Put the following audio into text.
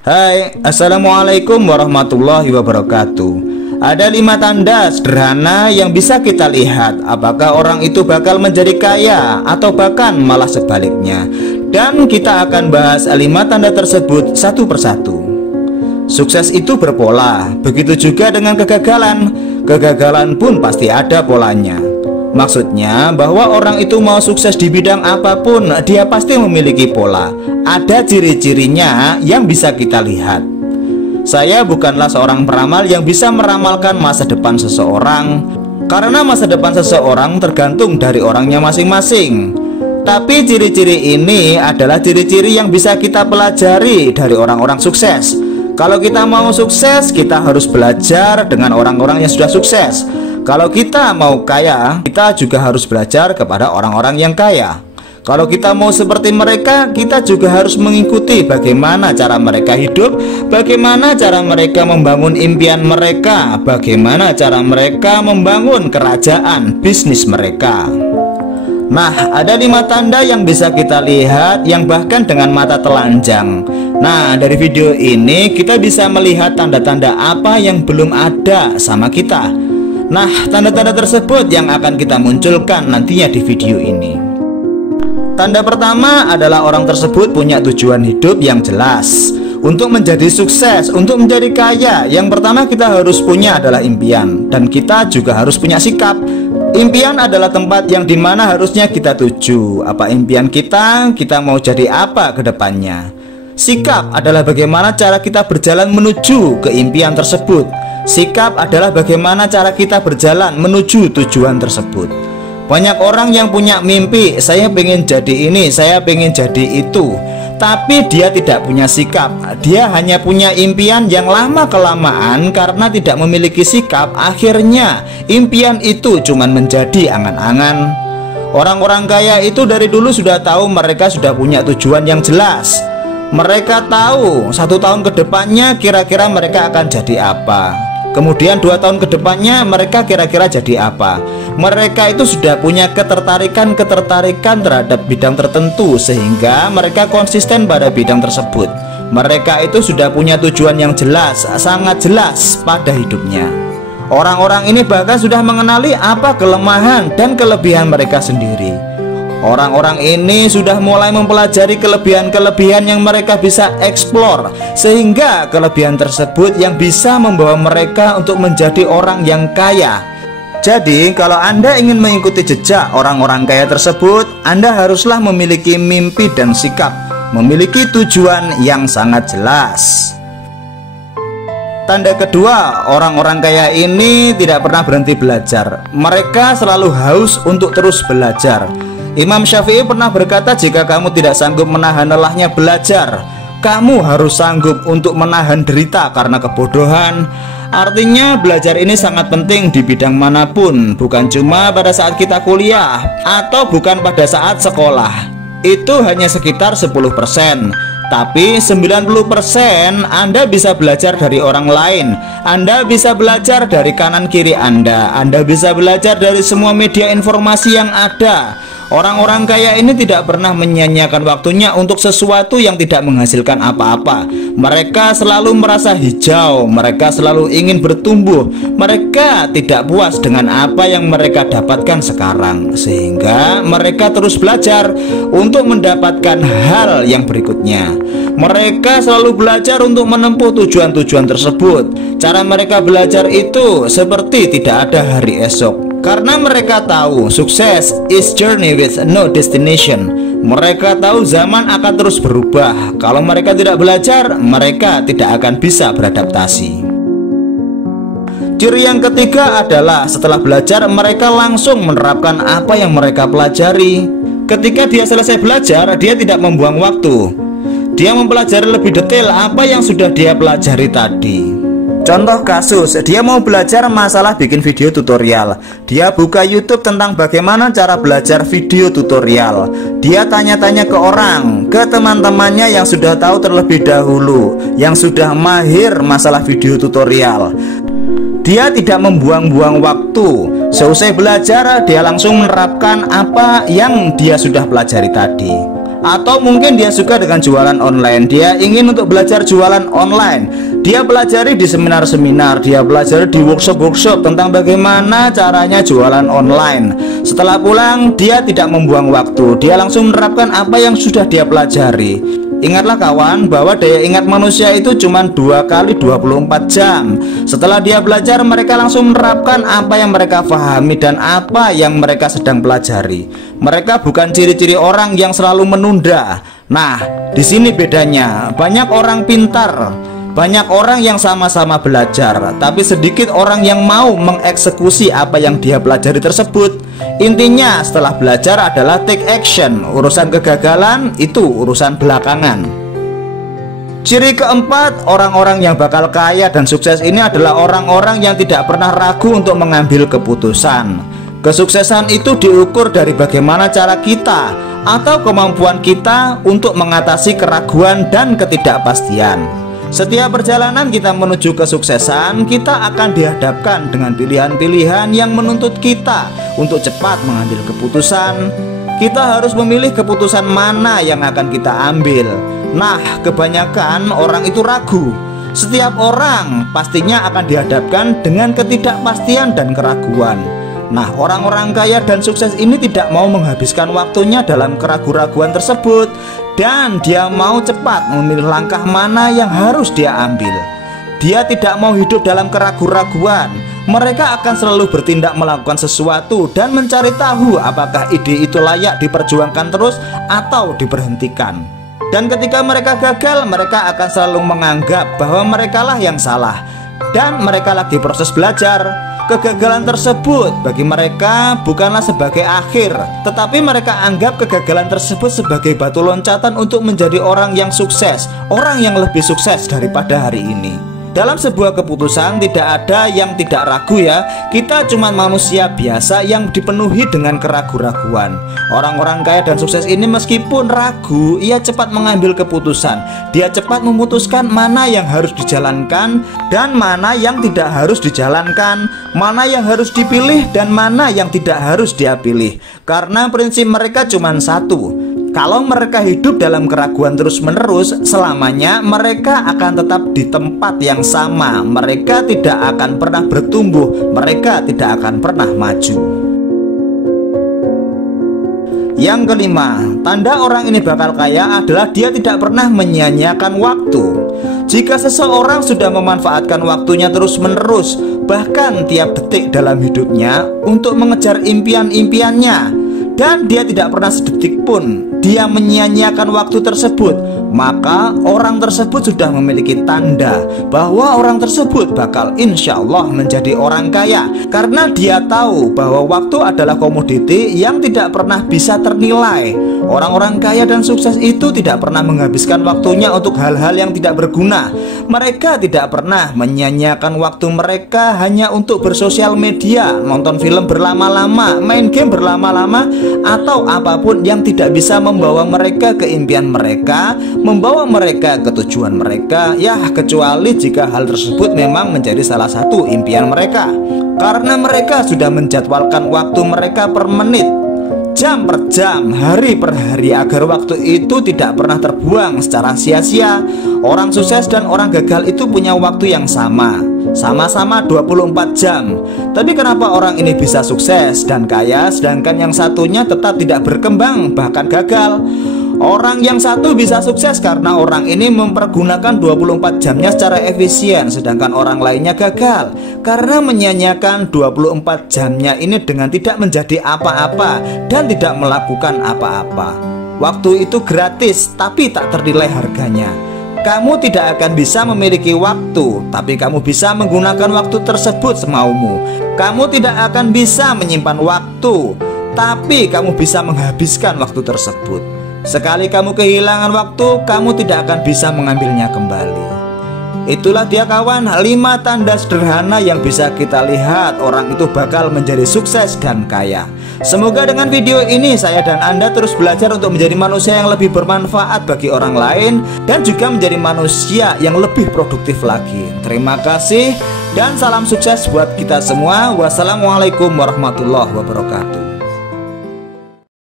Hai, Assalamualaikum warahmatullahi wabarakatuh. Ada 5 tanda sederhana yang bisa kita lihat apakah orang itu bakal menjadi kaya atau bahkan malah sebaliknya. Dan kita akan bahas 5 tanda tersebut satu persatu. Sukses itu berpola, begitu juga dengan kegagalan. Kegagalan pun pasti ada polanya. Maksudnya bahwa orang itu mau sukses di bidang apapun, dia pasti memiliki pola. Ada ciri-cirinya yang bisa kita lihat. Saya bukanlah seorang peramal yang bisa meramalkan masa depan seseorang, karena masa depan seseorang tergantung dari orangnya masing-masing. Tapi ciri-ciri ini adalah ciri-ciri yang bisa kita pelajari dari orang-orang sukses. Kalau kita mau sukses, kita harus belajar dengan orang-orang yang sudah sukses. Kalau kita mau kaya, kita juga harus belajar kepada orang-orang yang kaya. Kalau kita mau seperti mereka, kita juga harus mengikuti bagaimana cara mereka hidup, bagaimana cara mereka membangun impian mereka, bagaimana cara mereka membangun kerajaan bisnis mereka. Nah, ada 5 tanda yang bisa kita lihat yang bahkan dengan mata telanjang. Nah, dari video ini kita bisa melihat tanda-tanda apa yang belum ada sama kita. Nah, tanda-tanda tersebut yang akan kita munculkan nantinya di video ini. Tanda pertama adalah orang tersebut punya tujuan hidup yang jelas. Untuk menjadi sukses, untuk menjadi kaya, yang pertama kita harus punya adalah impian. Dan kita juga harus punya sikap. Impian adalah tempat yang dimana harusnya kita tuju. Apa impian kita mau jadi apa ke depannya. Sikap adalah bagaimana cara kita berjalan menuju ke impian tersebut. Sikap adalah bagaimana cara kita berjalan menuju tujuan tersebut. Banyak orang yang punya mimpi, saya pengen jadi ini, saya pengen jadi itu, tapi dia tidak punya sikap. Dia hanya punya impian yang lama-kelamaan karena tidak memiliki sikap. Akhirnya impian itu cuma menjadi angan-angan. Orang-orang kaya itu dari dulu sudah tahu mereka sudah punya tujuan yang jelas. Mereka tahu 1 tahun ke depannya kira-kira mereka akan jadi apa. Kemudian 2 tahun ke depannya mereka kira-kira jadi apa. Mereka itu sudah punya ketertarikan terhadap bidang tertentu, sehingga mereka konsisten pada bidang tersebut. Mereka itu sudah punya tujuan yang jelas, sangat jelas pada hidupnya. Orang-orang ini bahkan sudah mengenali apa kelemahan dan kelebihan mereka sendiri. Orang-orang ini sudah mulai mempelajari kelebihan-kelebihan yang mereka bisa eksplor, sehingga kelebihan tersebut yang bisa membawa mereka untuk menjadi orang yang kaya. Jadi kalau Anda ingin mengikuti jejak orang-orang kaya tersebut, Anda haruslah memiliki mimpi dan sikap, memiliki tujuan yang sangat jelas. Tanda kedua, orang-orang kaya ini tidak pernah berhenti belajar. Mereka selalu haus untuk terus belajar. Imam Syafi'i pernah berkata, jika kamu tidak sanggup menahan lelahnya belajar, kamu harus sanggup untuk menahan derita karena kebodohan. Artinya belajar ini sangat penting di bidang manapun, bukan cuma pada saat kita kuliah atau bukan pada saat sekolah. Itu hanya sekitar 10%. Tapi 90% Anda bisa belajar dari orang lain. Anda bisa belajar dari kanan kiri Anda. Anda bisa belajar dari semua media informasi yang ada. Orang-orang kaya ini tidak pernah menyia-nyiakan waktunya untuk sesuatu yang tidak menghasilkan apa-apa. Mereka selalu merasa hijau. Mereka selalu ingin bertumbuh. Mereka tidak puas dengan apa yang mereka dapatkan sekarang, sehingga mereka terus belajar untuk mendapatkan hal yang berikutnya. Mereka selalu belajar untuk menempuh tujuan-tujuan tersebut. Cara mereka belajar itu seperti tidak ada hari esok, karena mereka tahu sukses is journey with no destination. Mereka tahu zaman akan terus berubah. Kalau mereka tidak belajar, mereka tidak akan bisa beradaptasi. Ciri yang ketiga adalah setelah belajar mereka langsung menerapkan apa yang mereka pelajari. Ketika dia selesai belajar, dia tidak membuang waktu. Dia mempelajari lebih detail apa yang sudah dia pelajari tadi. Contoh kasus, dia mau belajar masalah bikin video tutorial. Dia buka YouTube tentang bagaimana cara belajar video tutorial. Dia tanya-tanya ke orang, ke teman-temannya yang sudah tahu terlebih dahulu, yang sudah mahir masalah video tutorial. Dia tidak membuang-buang waktu. Seusai belajar, dia langsung menerapkan apa yang dia sudah pelajari tadi. Atau mungkin dia suka dengan jualan online, dia ingin untuk belajar jualan online. Dia pelajari di seminar-seminar, dia pelajari di workshop-workshop tentang bagaimana caranya jualan online. Setelah pulang, dia tidak membuang waktu, dia langsung menerapkan apa yang sudah dia pelajari. Ingatlah kawan, bahwa daya ingat manusia itu cuma 2 kali 24 jam. Setelah dia belajar, mereka langsung menerapkan apa yang mereka pahami dan apa yang mereka sedang pelajari. Mereka bukan ciri-ciri orang yang selalu menunda. Nah, di sini bedanya. Banyak orang pintar, banyak orang yang sama-sama belajar, tapi sedikit orang yang mau mengeksekusi apa yang dia pelajari tersebut. Intinya setelah belajar adalah take action. Urusan kegagalan itu urusan belakangan. Ciri keempat, orang-orang yang bakal kaya dan sukses ini adalah orang-orang yang tidak pernah ragu untuk mengambil keputusan. Kesuksesan itu diukur dari bagaimana cara kita atau kemampuan kita untuk mengatasi keraguan dan ketidakpastian. Setiap perjalanan kita menuju kesuksesan, kita akan dihadapkan dengan pilihan-pilihan yang menuntut kita untuk cepat mengambil keputusan. Kita harus memilih keputusan mana yang akan kita ambil. Nah, kebanyakan orang itu ragu. Setiap orang pastinya akan dihadapkan dengan ketidakpastian dan keraguan. Nah, orang-orang kaya dan sukses ini tidak mau menghabiskan waktunya dalam keraguan-raguan tersebut, dan dia mau cepat memilih langkah mana yang harus dia ambil. Dia tidak mau hidup dalam keraguan-raguan. Mereka akan selalu bertindak melakukan sesuatu dan mencari tahu apakah ide itu layak diperjuangkan terus atau diberhentikan. Dan ketika mereka gagal, mereka akan selalu menganggap bahwa merekalah yang salah dan mereka lagi proses belajar. Kegagalan tersebut bagi mereka bukanlah sebagai akhir, tetapi mereka anggap kegagalan tersebut sebagai batu loncatan untuk menjadi orang yang sukses, orang yang lebih sukses daripada hari ini. Dalam sebuah keputusan tidak ada yang tidak ragu ya. Kita cuma manusia biasa yang dipenuhi dengan keraguan-raguan. Orang-orang kaya dan sukses ini meskipun ragu, ia cepat mengambil keputusan. Dia cepat memutuskan mana yang harus dijalankan dan mana yang tidak harus dijalankan, mana yang harus dipilih dan mana yang tidak harus dia pilih. Karena prinsip mereka cuma satu. Kalau mereka hidup dalam keraguan terus-menerus, selamanya mereka akan tetap di tempat yang sama. Mereka tidak akan pernah bertumbuh, mereka tidak akan pernah maju. Yang kelima, tanda orang ini bakal kaya adalah dia tidak pernah menyia-nyiakan waktu. Jika seseorang sudah memanfaatkan waktunya terus-menerus, bahkan tiap detik dalam hidupnya untuk mengejar impian-impiannya, dan dia tidak pernah sedetik pun dia menyia-nyiakan waktu tersebut, maka orang tersebut sudah memiliki tanda bahwa orang tersebut bakal insya Allah menjadi orang kaya. Karena dia tahu bahwa waktu adalah komoditi yang tidak pernah bisa ternilai. Orang-orang kaya dan sukses itu tidak pernah menghabiskan waktunya untuk hal-hal yang tidak berguna. Mereka tidak pernah menyia-nyiakan waktu mereka hanya untuk bersosial media, nonton film berlama-lama, main game berlama-lama, atau apapun yang tidak bisa membawa mereka ke impian mereka, membawa mereka ke tujuan mereka. Ya, kecuali jika hal tersebut memang menjadi salah satu impian mereka. Karena mereka sudah menjadwalkan waktu mereka per menit, jam per jam, hari per hari, agar waktu itu tidak pernah terbuang secara sia-sia. Orang sukses dan orang gagal itu punya waktu yang sama-sama 24 jam. Tapi kenapa orang ini bisa sukses dan kaya, sedangkan yang satunya tetap tidak berkembang, bahkan gagal? Orang yang satu bisa sukses karena orang ini mempergunakan 24 jamnya secara efisien, sedangkan orang lainnya gagal karena menyia-nyiakan 24 jamnya ini dengan tidak menjadi apa-apa dan tidak melakukan apa-apa. Waktu itu gratis tapi tak ternilai harganya. Kamu tidak akan bisa memiliki waktu, tapi kamu bisa menggunakan waktu tersebut semaumu. Kamu tidak akan bisa menyimpan waktu, tapi kamu bisa menghabiskan waktu tersebut. Sekali kamu kehilangan waktu, kamu tidak akan bisa mengambilnya kembali. Itulah dia kawan, 5 tanda sederhana yang bisa kita lihat orang itu bakal menjadi sukses dan kaya. Semoga dengan video ini saya dan Anda terus belajar untuk menjadi manusia yang lebih bermanfaat bagi orang lain, dan juga menjadi manusia yang lebih produktif lagi. Terima kasih dan salam sukses buat kita semua. Wassalamualaikum warahmatullahi wabarakatuh.